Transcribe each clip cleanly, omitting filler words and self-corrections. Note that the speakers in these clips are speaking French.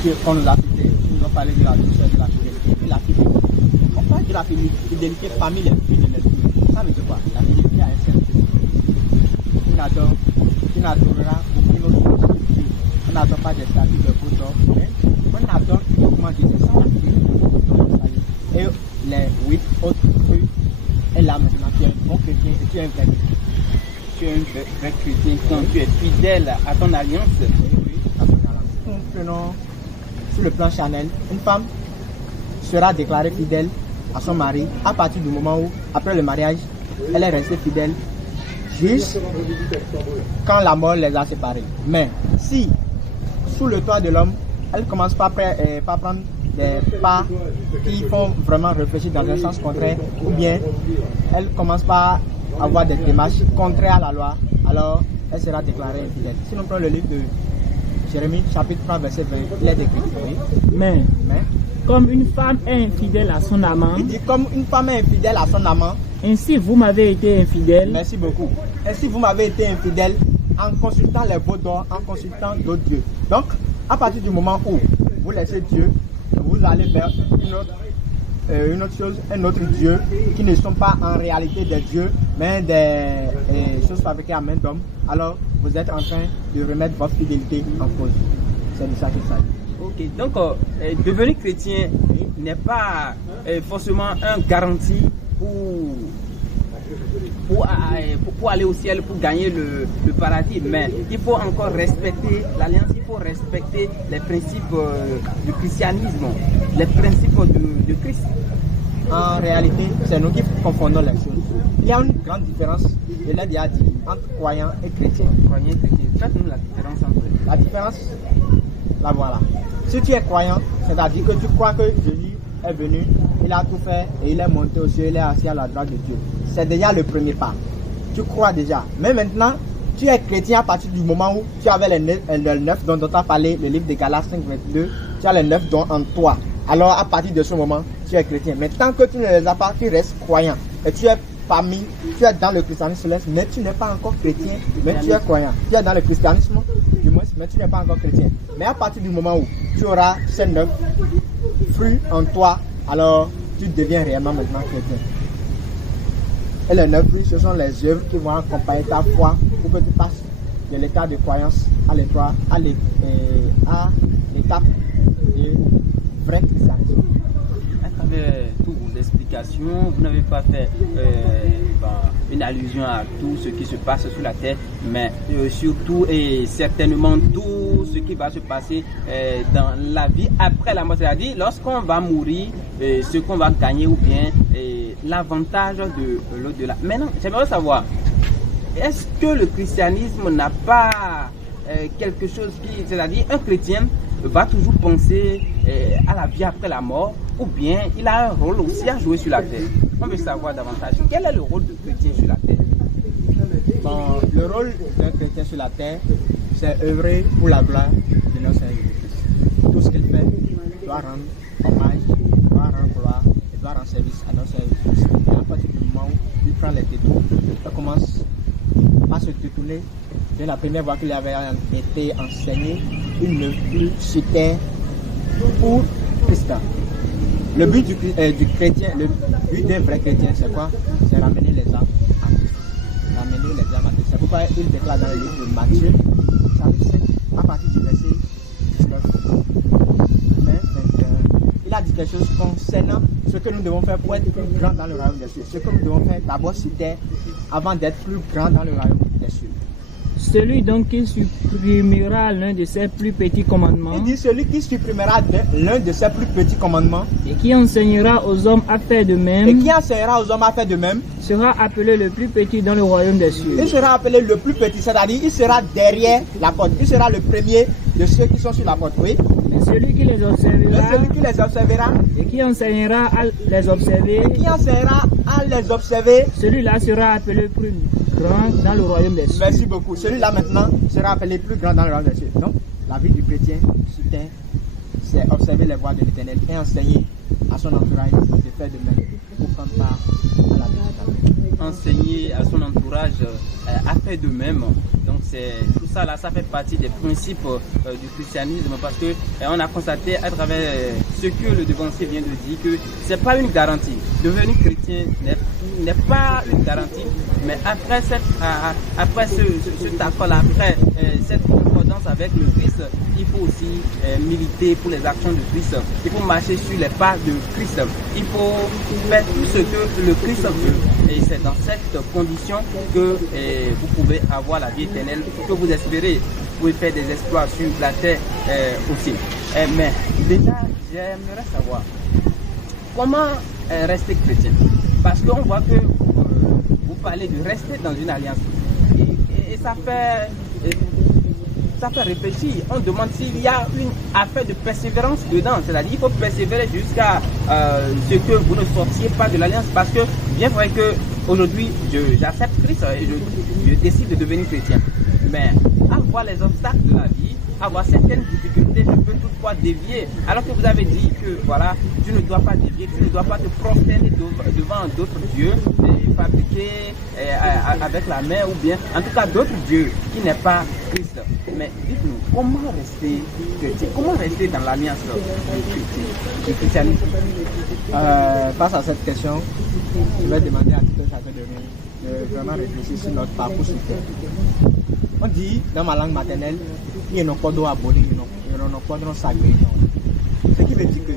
qu'on nous a cité, nous avons parlé de la douceur, de la fidélité, de la fidélité. On parle de la fidélité parmi les filles de l'esprit. Ça veut dire quoi? La fidélité à un seul Dieu. Tu n'adoreras aucune autre chose. On n'adore pas des statues de photos, mais on adore uniquement Dieu. C'est ça la fidélité. Et les 8 autres fruits, et là maintenant, tu es un bon chrétien et tu es un vrai chrétien. Tu es un vrai chrétien quand tu es fidèle à ton alliance. Nous prenons sur le plan charnel, une femme sera déclarée fidèle à son mari à partir du moment où, après le mariage, elle est restée fidèle juste quand la mort les a séparés. Mais si, sous le toit de l'homme, elle ne commence pas à prendre des pas qui font vraiment réfléchir dans un sens contraire, ou bien elle ne commence pas à avoir des démarches contraires à la loi, alors elle sera déclarée infidèle. Si nous prenons le livre de Jérémie, chapitre 3, verset 20, il est décrit. Oui. Mais comme une femme est infidèle à son amant, Il dit comme une femme est infidèle à son amant. ainsi vous m'avez été infidèle. Merci beaucoup. Ainsi vous m'avez été infidèle en consultant les veaux d'or, en consultant d'autres dieux. Donc, à partir du moment où vous laissez Dieu, vous allez vers une autre chose, un autre Dieu, qui ne sont pas en réalité des dieux, mais des choses fabriquées à main d'homme. Alors, vous êtes en train de remettre votre fidélité en cause. C'est de ça qu'il s'agit. Ok, donc devenir chrétien n'est pas forcément un garantie pour aller au ciel, pour gagner le paradis, mais il faut encore respecter l'alliance, il faut respecter les principes du christianisme, les principes de Christ. En réalité, c'est nous qui confondons les choses. Il y a une grande différence, je l'ai déjà dit, entre croyants et chrétiens. Croyants et chrétiens, faites-nous la différence entre eux. La différence, la voilà. Si tu es croyant, c'est-à-dire que tu crois que Jésus est venu, il a tout fait et il est monté au ciel, il est assis à la droite de Dieu. C'est déjà le premier pas. Tu crois déjà. Mais maintenant, tu es chrétien à partir du moment où tu avais le 9 dont on a parlé, le livre de Galates 5, 22, tu as le 9 dont en toi. Alors à partir de ce moment, tu es chrétien. Mais tant que tu ne les as pas, tu restes croyant. Et tu es parmi, tu es dans le christianisme céleste, mais tu n'es pas encore chrétien, mais tu es croyant. Tu es dans le christianisme, du moins, mais tu n'es pas encore chrétien. Mais à partir du moment où tu auras ces 9 fruits en toi, alors tu deviens réellement maintenant chrétien. Et les 9 fruits, ce sont les œuvres qui vont accompagner ta foi pour que tu passes de l'état de croyance à l'étape de vrai christianisme. À travers toutes vos explications, vous n'avez pas fait une allusion à tout ce qui se passe sur la terre, mais surtout et certainement tout ce qui va se passer dans la vie après la mort, c'est-à-dire lorsqu'on va mourir, ce qu'on va gagner ou bien l'avantage de l'au-delà. Maintenant, j'aimerais savoir, est-ce que le christianisme n'a pas quelque chose qui, c'est-à-dire un chrétien va toujours penser à la vie après la mort, ou bien il a un rôle aussi à jouer sur la terre? On veut savoir davantage. Quel est le rôle de chrétien sur la terre? Bon, le rôle d'un chrétien sur la terre, c'est œuvrer pour la gloire de notre Seigneur Jésus-Christ. Tout ce qu'il fait doit rendre hommage, doit rendre gloire, et doit rendre service à notre Seigneur Jésus-Christ. Et à partir du moment où il prend les détours, il commence à se détourner. Dès la première fois qu'il avait été enseigné, il ne plus se terre pour Christ. Le but du chrétien, le but d'un vrai chrétien, c'est quoi? C'est ramener les âmes à Christ. Ramener les âmes à Christ. C'est pourquoi il déclare dans le livre de Matthieu, chapitre 5, à partir du verset 19. Il a dit quelque chose concernant ce que nous devons faire pour être plus grands dans le royaume des cieux. Ce que nous devons faire d'abord sur terre avant d'être plus grands dans le royaume des cieux. Celui donc qui supprimera l'un de ses plus petits commandements, Il dit celui qui supprimera l'un de ses plus petits commandements et qui enseignera aux hommes à faire de et même, qui enseignera aux hommes à faire de même, sera appelé le plus petit dans le royaume des cieux. il sera appelé le plus petit, c'est-à-dire il sera derrière la porte. Il sera le premier de ceux qui sont sur la porte, oui. Mais celui qui les Mais observera celui qui les observera et qui enseignera à les observer, et qui enseignera à les observer, celui-là sera appelé plus grand dans le royaume des cieux. merci beaucoup. Celui-là maintenant sera appelé plus grand dans le royaume des cieux. Donc, la vie du chrétien sur terre, c'est observer les voies de l'Éternel et enseigner à son entourage de faire de même pour prendre part à la vie. Enseigner à son entourage à faire de même. Donc tout ça là, ça fait partie des principes du christianisme, parce que on a constaté à travers ce que le devancier vient de dire que c'est pas une garantie. Devenir chrétien n'est pas une garantie, mais après cet accord, après cette concordance avec le Christ, il faut aussi militer pour les actions de Christ. Il faut marcher sur les pas de Christ. Il faut faire tout ce que le Christ veut. Et c'est dans cette condition que vous pouvez avoir la vie éternelle, que vous espérez. Vous pouvez faire des exploits sur la terre aussi. Mais déjà, j'aimerais savoir comment rester chrétien. Parce qu'on voit que vous parlez de rester dans une alliance. Et ça fait réfléchir. On demande s'il y a une affaire de persévérance dedans. C'est-à-dire qu'il faut persévérer jusqu'à ce que vous ne sortiez pas de l'alliance. Parce que bien vrai que aujourd'hui j'accepte Christ et je décide de devenir chrétien. Mais avoir les obstacles de la vie, avoir certaines difficultés, je peux toutefois dévier. Alors que vous avez dit que voilà, tu ne dois pas dévier, tu ne dois pas te prosterner devant d'autres dieux fabriqués avec la main, ou bien en tout cas d'autres dieux qui n'est pas Christ. Mais dites-nous, comment rester chrétien? Comment rester dans l'alliance du christianisme? Face à cette question, je vais demander à tout un chacun de vraiment réfléchir sur notre parcours sur terre. On dit dans ma langue maternelle, il y a un cordon aboli, il y a un cordon sacré. Ce qui veut dire que,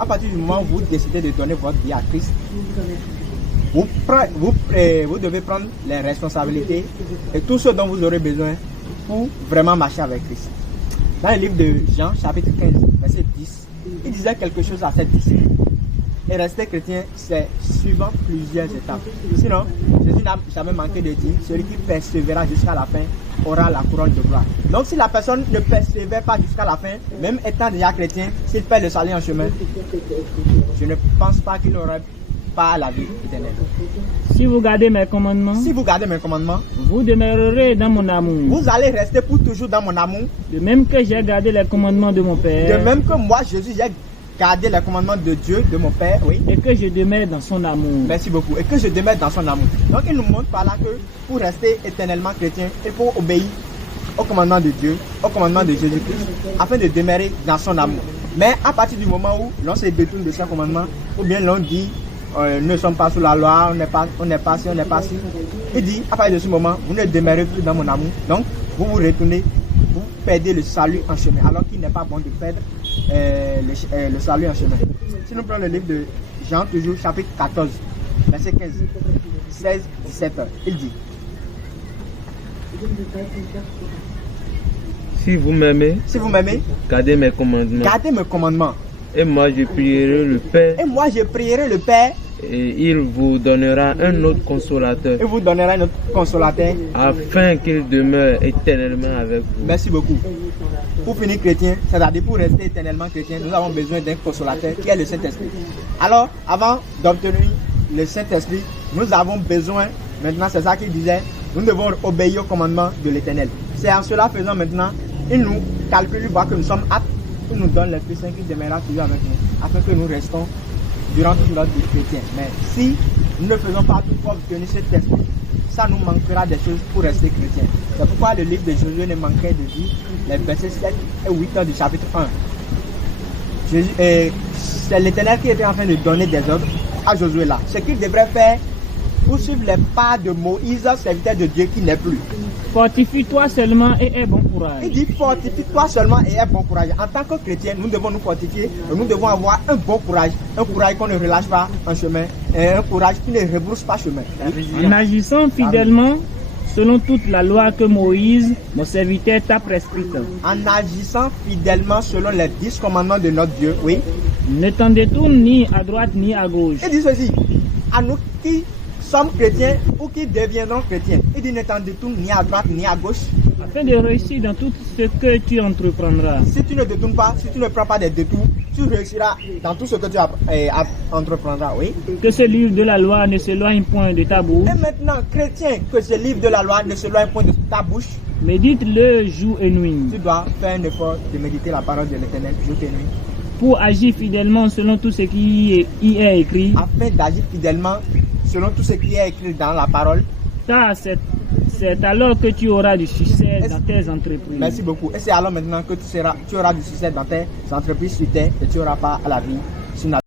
à partir du moment où vous décidez de donner votre vie à Christ, vous devez prendre les responsabilités et tout ce dont vous aurez besoin pour vraiment marcher avec Christ. Dans le livre de Jean, chapitre 15, verset 10, il disait quelque chose à cette disciples. Et rester chrétien, c'est suivant plusieurs étapes. Sinon, Jésus n'a jamais manqué de dire, celui qui persévérera jusqu'à la fin aura la couronne de gloire. Donc si la personne ne persévère pas jusqu'à la fin, même étant déjà chrétien, s'il perd le salut en chemin, je ne pense pas qu'il n'aurait pas la vie éternelle. Si vous gardez mes commandements, vous demeurerez dans mon amour. Vous allez rester pour toujours dans mon amour. De même que j'ai gardé les commandements de mon Père. De même que moi, Jésus, j'ai gardé les commandements de Dieu, de mon Père, oui. Et que je demeure dans son amour. Merci beaucoup. Et que je demeure dans son amour. Donc il nous montre par là que pour rester éternellement chrétien, il faut obéir au commandement de Dieu, au commandement de Jésus-Christ, afin de demeurer dans son amour. Mais à partir du moment où l'on se détourne de ce commandement, ou bien l'on dit ne sommes pas sous la loi, on n'est pas ci, on n'est pas ci, il dit à partir de ce moment, vous ne demeurez plus dans mon amour. Donc vous vous retournez, vous perdez le salut en chemin, alors qu'il n'est pas bon de perdre le salut en chemin. Si nous prenons le livre de Jean, toujours chapitre 14, verset 15, 16, 17, il dit: Si vous m'aimez, gardez mes commandements. Et moi je prierai le Père. Et il vous donnera un autre consolateur. Afin qu'il demeure éternellement avec vous. Merci beaucoup. Pour finir chrétien, c'est-à-dire pour rester éternellement chrétien, nous avons besoin d'un consolateur qui est le Saint-Esprit. Alors, avant d'obtenir le Saint-Esprit, nous avons besoin, maintenant c'est ça qu'il disait, nous devons obéir au commandement de l'Éternel. C'est en cela faisant maintenant, il nous calcule, il voit que nous sommes aptes, il nous donne l'Esprit Saint qui demeurera toujours avec nous, afin que nous restons durant toute notre vie chrétienne. Mais si nous ne faisons pas tout pour obtenir cet esprit, ça nous manquera des choses pour rester chrétiens. C'est pourquoi le livre de Josué ne manquait de dire les versets 7 et 8 du chapitre 1. C'est l'Éternel qui était en train de donner des ordres à Josué là. Ce qu'il devrait faire pour suivre les pas de Moïse, serviteur de Dieu qui n'est plus. Fortifie-toi seulement et aie bon courage. Il dit fortifie-toi seulement et aie bon courage. En tant que chrétien, nous devons nous fortifier et nous devons avoir un bon courage. Un courage qu'on ne relâche pas en chemin et un courage qui ne rebrousse pas chemin. En agissant fidèlement selon toute la loi que Moïse, mon serviteur, t'a prescrite. En agissant fidèlement selon les 10 commandements de notre Dieu, oui. Ne t'en détourne ni à droite ni à gauche. Il dit ceci, à nous qui sommes chrétiens ou qui deviendront chrétiens. Il dit ne t'en détourne ni à droite ni à gauche. Afin de réussir dans tout ce que tu entreprendras. Si tu ne détournes pas, si tu ne prends pas des détours, tu réussiras dans tout ce que tu entreprendras, oui. Que ce livre de la loi ne s'éloigne point de ta bouche. Et maintenant, chrétien, que ce livre de la loi ne s'éloigne point de ta bouche. Médite-le jour et nuit. Tu dois faire un effort de méditer la parole de l'Éternel jour et nuit. Pour agir fidèlement selon tout ce qui y est écrit. Afin d'agir fidèlement selon tout ce qui est écrit dans la parole. Car C'est alors que tu auras du succès dans tes entreprises. Merci beaucoup. Et c'est alors maintenant que tu auras du succès dans tes entreprises sur terre et tu n'auras pas à la vie.